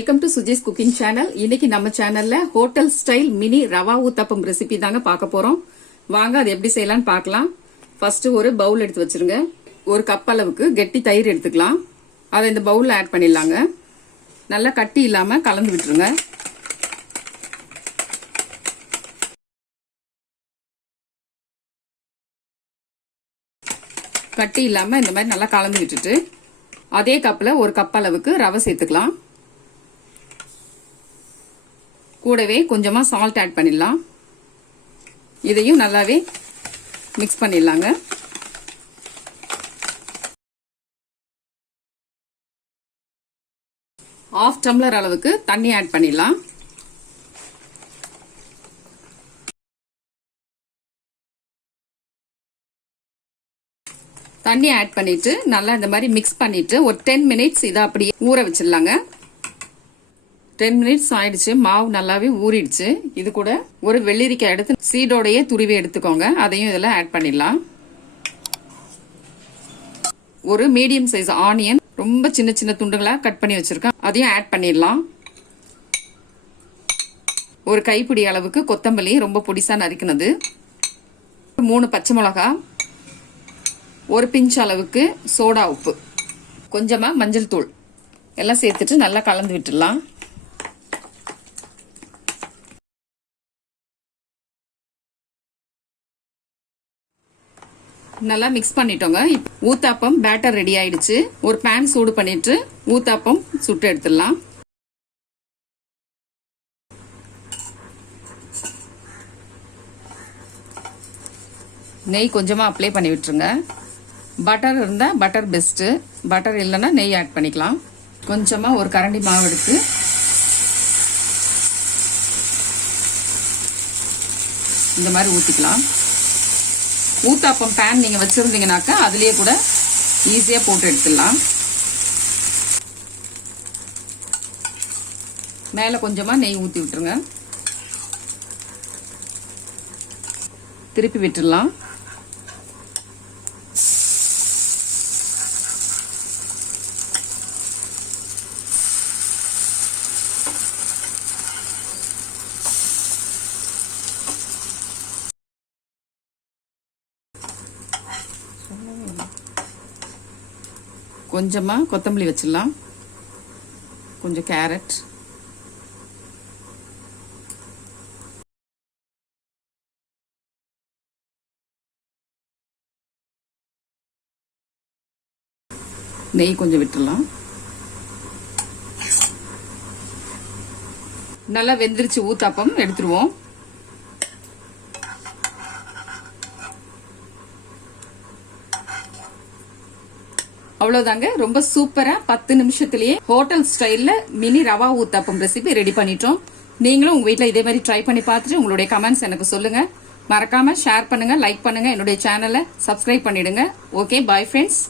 Welcome to Suji's cooking channel. இன்னைக்கு நம்ம சேனல்ல hotel style mini rava uttapam recipe தாங்க பார்க்க போறோம். வாங்க அது எப்படி செய்யலாம்னு பார்க்கலாம். ஃபர்ஸ்ட் ஒரு பவுல் எடுத்து வச்சிருங்க. ஒரு கப் அளவுக்கு கெட்டி தயிர் எடுத்துக்கலாம். அதை இந்த பவுல்ல ஆட் பண்ணிடலாங்க. நல்லா கட்டி இல்லாம கலந்து விட்டுருங்க. கட்டி இல்லாம இந்த மாதிரி நல்லா கலந்து விட்டுட்டு அதே கப்ல ஒரு கப் அளவுக்கு ரவை சேர்த்துக்கலாம். கூடவே கொஞ்சமா சால்ட் ஆட் பண்ணிடலாம். இதையும் நல்லாவே மிக்ஸ் பண்ணிடலாங்க. ஹாஃப் டம்ளர் அளவுக்கு தண்ணி ஆட் பண்ணிடலாம். தண்ணி ஆட் பண்ணிட்டு நல்லா இந்த மாதிரி மிக்ஸ் பண்ணிட்டு ஒரு 10 மினிட்ஸ் இதை அப்படியே ஊற வச்சிடலாங்க. 10 மினிட்ஸ் ஆயிடுச்சு. மாவு நல்லாவே ஊறிடுச்சு. இது கூட ஒரு வெள்ளரிக்காய் எடுத்து சீடோடையே துருவி எடுத்துக்கோங்க. அதையும் இதில் ஆட் பண்ணிடலாம். ஒரு மீடியம் சைஸ் ஆனியன் ரொம்ப சின்ன சின்ன துண்டுகளா கட் பண்ணி வச்சிருக்கேன். அதையும் ஆட் பண்ணிடலாம். ஒரு கைப்பிடி அளவுக்கு கொத்தமல்லி ரொம்ப பொடிசா நறுக்கினது, 3 பச்சை மிளகாய், ஒரு பிஞ்ச் அளவுக்கு சோடா உப்பு, கொஞ்சமா மஞ்சள் தூள் எல்லாம் சேர்த்துட்டு நல்லா கலந்து விட்டுடலாம். நல்லா மிக்ஸ் பண்ணிட்டோங்க. ஊத்தாப்பம் பேட்டர் ரெடி ஆயிடுச்சு. ஒரு பேன் சூடு பண்ணிட்டு ஊத்தாப்பம் சுட்டு எடுத்துடலாம். நெய் கொஞ்சமா அப்ளை பண்ணி விட்டுருங்க. பட்டர் இருந்தா பட்டர் பெஸ்ட், பட்டர் இல்லைன்னா நெய் ஆட் பண்ணிக்கலாம். கொஞ்சமா ஒரு கரண்டி மாவு எடுத்து இந்த மாதிரி ஊத்திக்கலாம். ஊத்தாப்பம் பேன் நீங்க வச்சிருந்தீங்கன்னாக்கா அதுலயே கூட ஈஸியா போட்டு எடுத்துடலாம். மேல கொஞ்சமா நெய் ஊத்தி விட்டுருங்க. திருப்பி விட்டுடலாம். கொஞ்சமா கொத்தமல்லி வச்சிடலாம். கொஞ்சம் கேரட், நெய் கொஞ்சம் விட்டுடலாம். நல்லா வெந்திருச்சு. ஊத்தாப்பம் எடுத்துருவோம். அவ்வளவுதாங்க. ரொம்ப சூப்பரா 10 நிமிஷத்திலேயே ஹோட்டல் ஸ்டைல்ல mini rava uttapam recipe ready பண்ணிட்டோம். நீங்களும் உங்க வீட்ல இதே மாதிரி ட்ரை பண்ணி பார்த்துட்டு உங்களுடைய கமெண்ட்ஸ் எனக்கு சொல்லுங்க. மறக்காம ஷேர் பண்ணுங்க, லைக் பண்ணுங்க, என்னுடைய சேனலை சப்ஸ்கிரைப் பண்ணிடுங்க. Okay, bye friends.